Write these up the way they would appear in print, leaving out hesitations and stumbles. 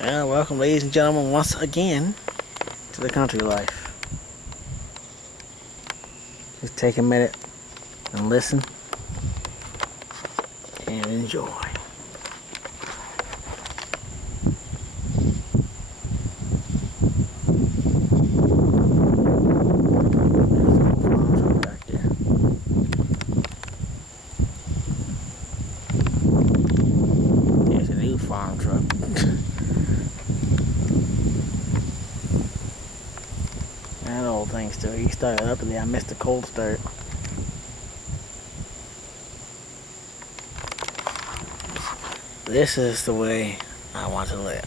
Yeah, welcome, ladies and gentlemen, once again to the country life. Just take a minute and listen and enjoy. There's a new farm truck. That old thing still, he started up today. I missed the cold start. This is the way I want to live.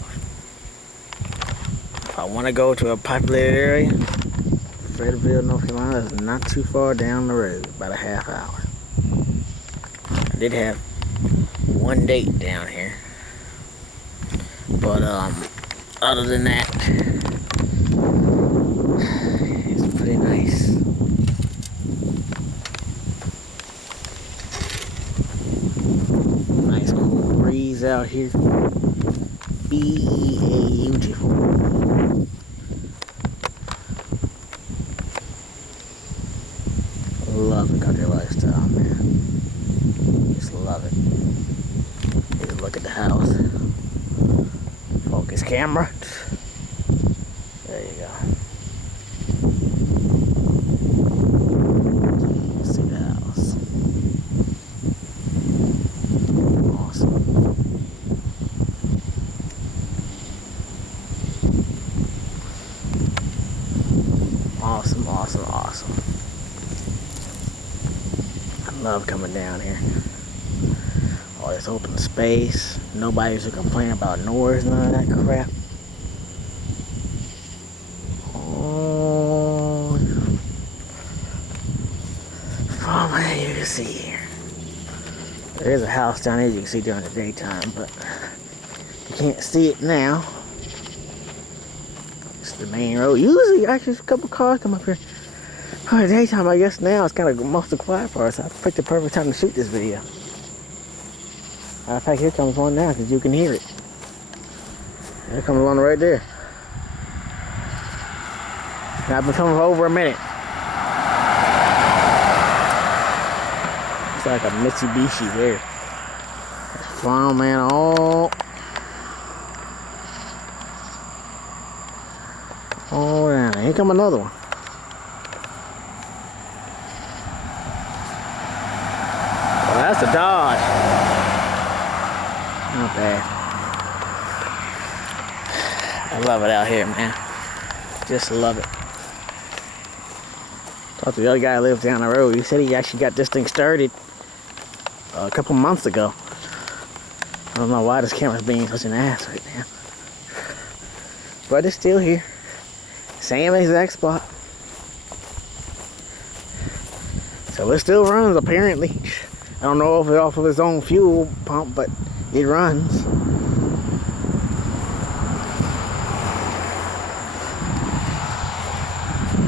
If I want to go to a populated area, Fayetteville, North Carolina is not too far down the road, about a half hour. I did have one date down here, but other than that, it's pretty nice. Nice cool breeze out here. Beautiful. Love the country lifestyle, man. Just love it. Just look at the house. Focus camera. There you go. See the house. Awesome. Awesome, awesome, awesome. I love coming down here. All this open space. Nobody used to complain about noise, none of that crap. Oh, from here you can see here. There is a house down here you can see during the daytime, but you can't see it now. It's the main road. Usually, actually, a couple cars come up here. Oh, the daytime, I guess now it's kind of most of the quiet part, so I picked the perfect time to shoot this video. Matter of fact, here comes one now, because you can hear it. There comes one right there. And I've been coming for over a minute. It's like a Mitsubishi there. Farm man all down there. Here come another one. Well, that's a Dodge. Not bad. I love it out here, man. Just love it. Talked to the other guy who lives down the road. He said he actually got this thing started a couple months ago. I don't know why this camera's being such an ass right now. But it's still here. Same exact spot. So it still runs, apparently. I don't know if it's off of its own fuel pump, but it runs.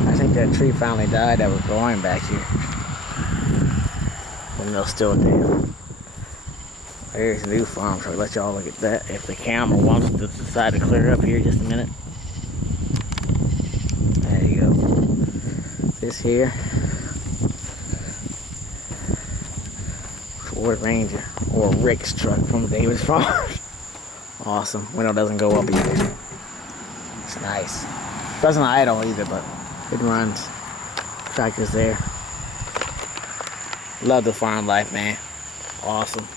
I think that tree finally died that was growing back here. And they'll still do. There's a new farm truck. Let y'all look at that. If the camera wants to decide to clear up here just a minute. There you go. This here. Ford Ranger or Rick's truck from David's Farm. Awesome. Window doesn't go up either. It's nice. Doesn't idle either, but it runs. Tractor's there. Love the farm life, man. Awesome.